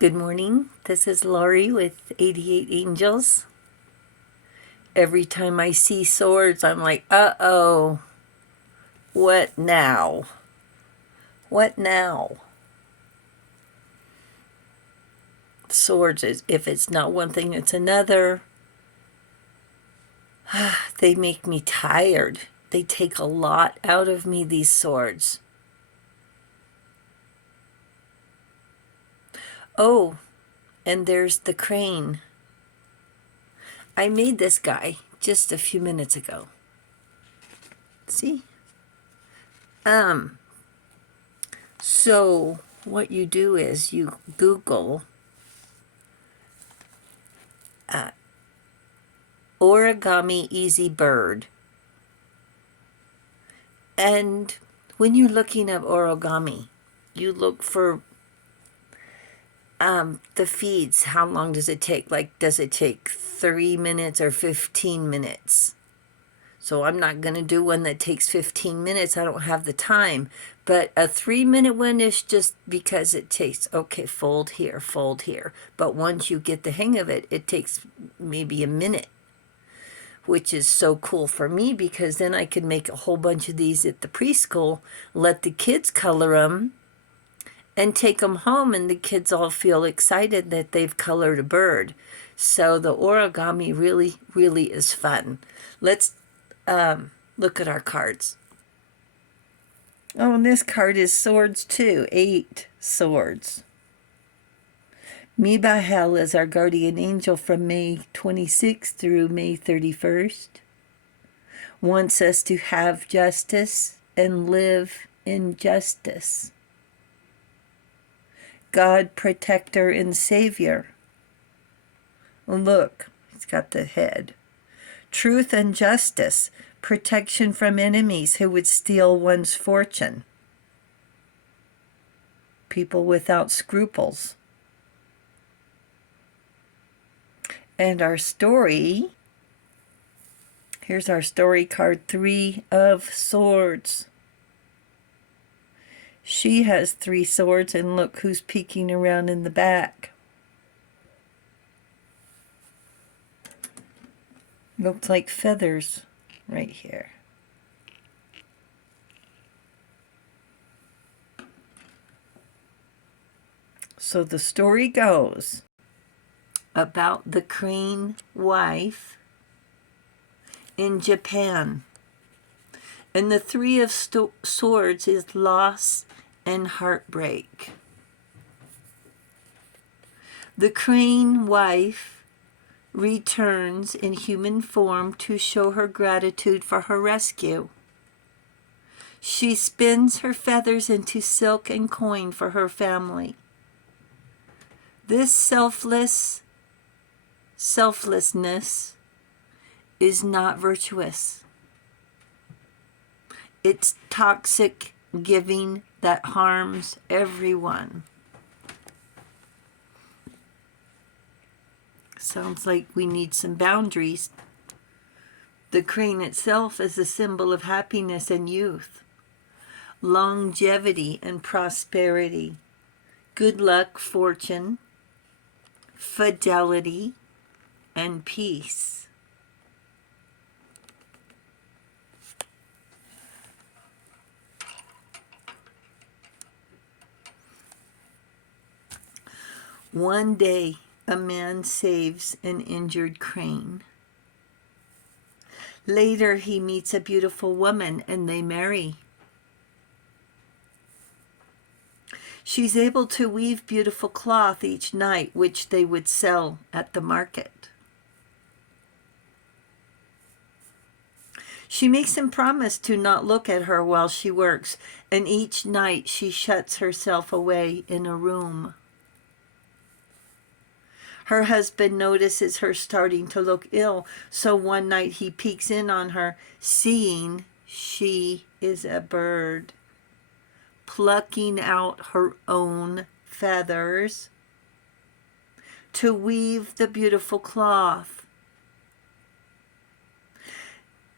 Good morning. This is Laurie with 88 Angels. Every time I see swords, I'm like, uh-oh, what now? What now? Swords, if it's not one thing, it's another. They make me tired. They take a lot out of me, these swords. Oh, and there's the crane. I made this guy just a few minutes ago. See? So what you do is you Google origami easy bird. And when you're looking at origami, you look for the feeds. How long does it take? Like, does it take 3 minutes or 15 minutes? So I'm not going to do one that takes 15 minutes. I don't have the time. But a 3-minute one is just because it takes, okay, fold here, fold here. But once you get the hang of it, it takes maybe a minute, which is so cool for me because then I could make a whole bunch of these at the preschool, let the kids color them, and take them home, and the kids all feel excited that they've colored a bird. So the origami really, really is fun. Let's look at our cards. Oh, and this card is swords too. 8 swords. Mibahel is our guardian angel from May 26th through May 31st. Wants us to have justice and live in justice. God, protector and savior. Look, he's got the head. Truth and justice, protection from enemies who would steal one's fortune. People without scruples. And our story, here's our story card, 3 of Swords. She has 3 swords, and look who's peeking around in the back. Looks like feathers right here. So the story goes about the crane wife in Japan. And the 3 of Swords is loss and heartbreak. The crane wife returns in human form to show her gratitude for her rescue. She spins her feathers into silk and coin for her family. This selflessness is not virtuous. It's toxic giving that harms everyone. Sounds like we need some boundaries. The crane itself is a symbol of happiness and youth, longevity and prosperity, good luck, fortune, fidelity, and peace. One day, a man saves an injured crane. Later, he meets a beautiful woman and they marry. She's able to weave beautiful cloth each night, which they would sell at the market. She makes him promise to not look at her while she works, and each night she shuts herself away in a room. Her husband notices her starting to look ill, so one night he peeks in on her, seeing she is a bird, plucking out her own feathers to weave the beautiful cloth.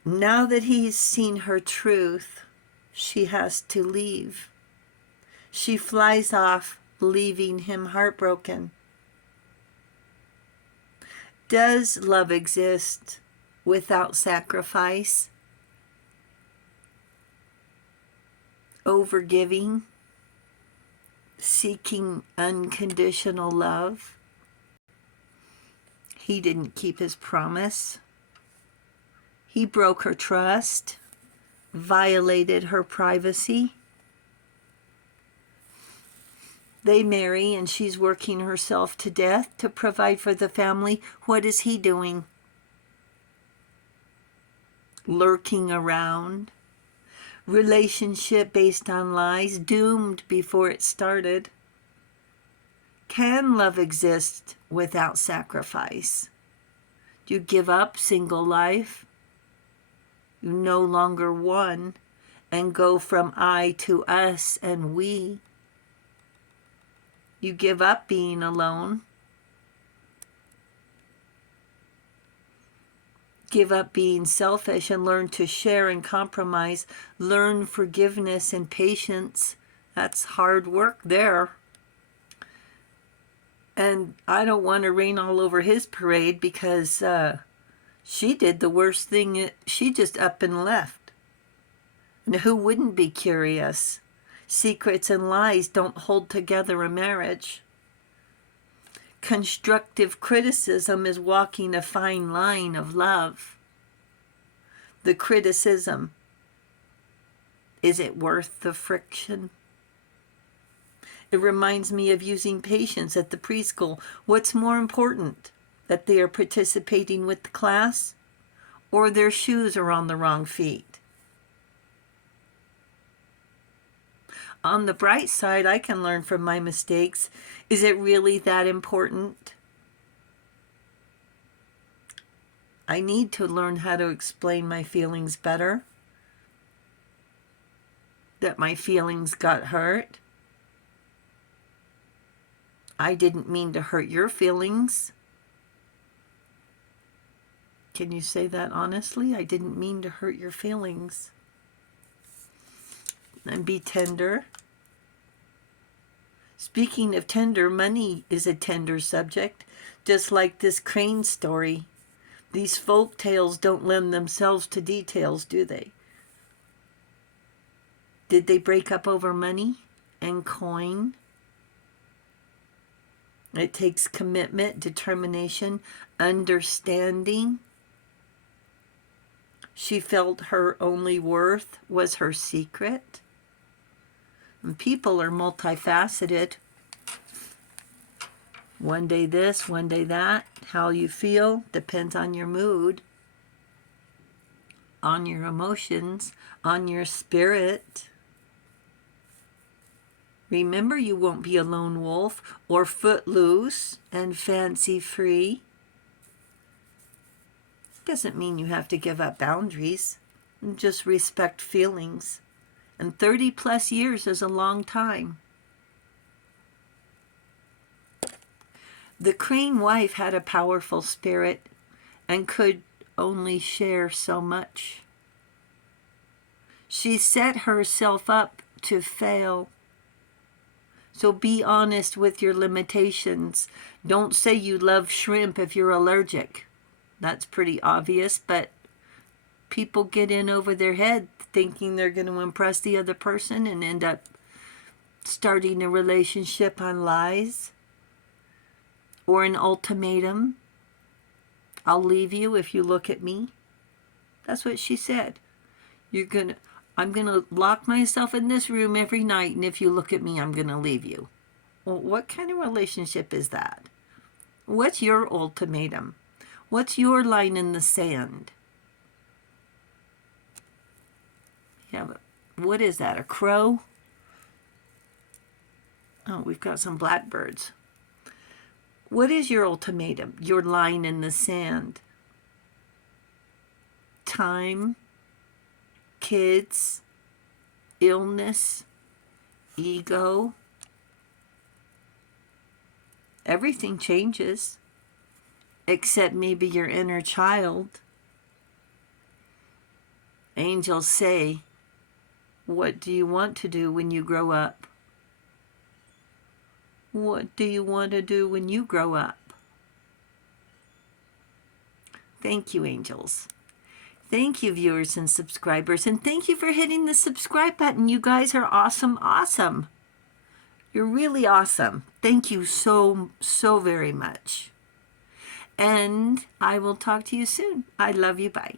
Now that he's seen her truth, she has to leave. She flies off leaving him heartbroken. Does love exist without sacrifice? Overgiving? Seeking unconditional love? He didn't keep his promise. He broke her trust, violated her privacy. They marry and she's working herself to death to provide for the family. What is he doing? Lurking around. Relationship based on lies, doomed before it started. Can love exist without sacrifice? Do you give up single life? You no longer one and go from I to us and we. You give up being alone. Give up being selfish and learn to share and compromise. Learn forgiveness and patience. That's hard work there. And I don't want to rain all over his parade because she did the worst thing. She just up and left. And who wouldn't be curious? Secrets and lies don't hold together a marriage. Constructive criticism is walking a fine line of love. The criticism, is it worth the friction? It reminds me of using patience at the preschool. What's more important, that they are participating with the class or their shoes are on the wrong feet? On the bright side, I can learn from my mistakes. Is it really that important? I need to learn how to explain my feelings better. That my feelings got hurt. I didn't mean to hurt your feelings. Can you say that honestly? I didn't mean to hurt your feelings. And be tender. Speaking of tender, money is a tender subject, just like this crane story. These folk tales don't lend themselves to details, do they? Did they break up over money and coin? It takes commitment, determination, understanding. She felt her only worth was her secret. And people are multifaceted. One day this, one day that. How you feel depends on your mood, on your emotions, on your spirit. Remember, you won't be a lone wolf or footloose and fancy free. Doesn't mean you have to give up boundaries. Just respect feelings. And 30 plus years is a long time. The crane wife had a powerful spirit and could only share so much. She set herself up to fail. So be honest with your limitations. Don't say you love shrimp if you're allergic. That's pretty obvious, but people get in over their head thinking they're going to impress the other person and end up starting a relationship on lies or an ultimatum. I'll leave you if you look at me. That's what she said. I'm going to lock myself in this room every night, and if you look at me, I'm going to leave you. Well, what kind of relationship is that? What's your ultimatum? What's your line in the sand? Yeah, but what is that, a crow? Oh, we've got some blackbirds. What is your ultimatum, your line in the sand? Time, kids, illness, ego. Everything changes, except maybe your inner child. Angels say, what do you want to do when you grow up? What do you want to do when you grow up? Thank you, angels. Thank you, viewers and subscribers. And thank you for hitting the subscribe button. You guys are awesome, awesome. You're really awesome. Thank you so, so very much. And I will talk to you soon. I love you. Bye.